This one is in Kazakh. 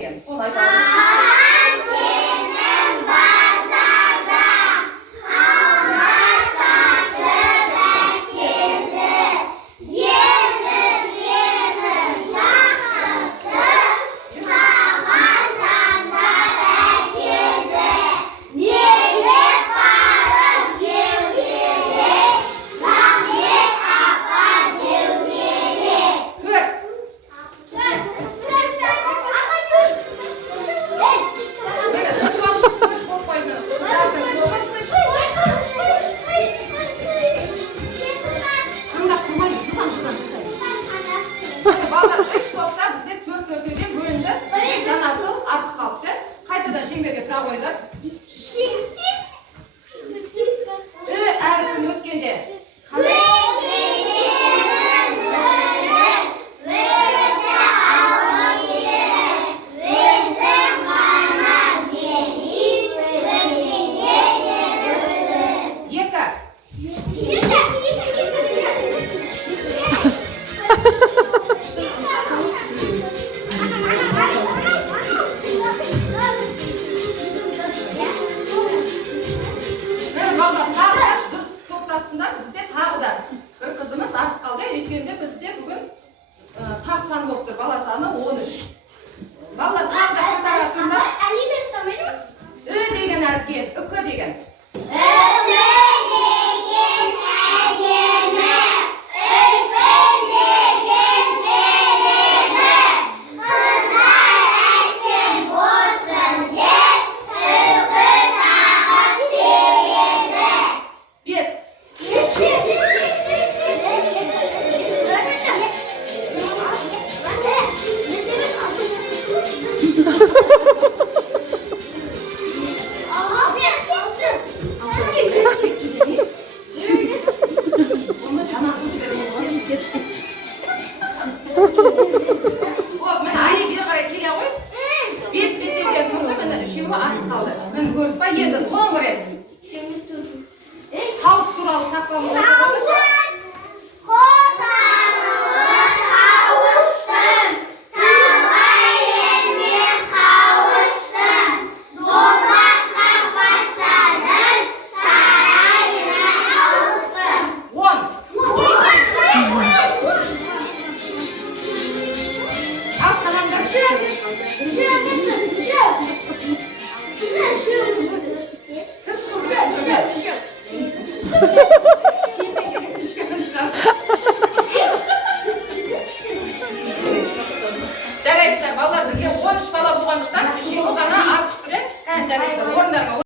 Son ayda. Балдар 3 topta bizde 4-4'e bölündü. Canası artık kalktı. Kaytadan şemberge tıra koydular. Әрпін өткенде. Bizde tағы da bir kızımız артып қалды. Өйткенде бізде бүгін тақ саны болып тұр. Бала саны 13. Балалар тағы да қатарға тұрыңдар. Ө деген әріпке, үкі деген. Мен айне бері қарай келе ғой. 5 бесеуден тұрды, мені үшеуі артып қалды. Мен көріп па, енді соңғы рет. Тауыс туралы тақпамыз айтып. Жарайсыздар, балдар бізге 13 бала болғандықтан үшеуі ғана артық тұрады. Жарайсыздар, орындарға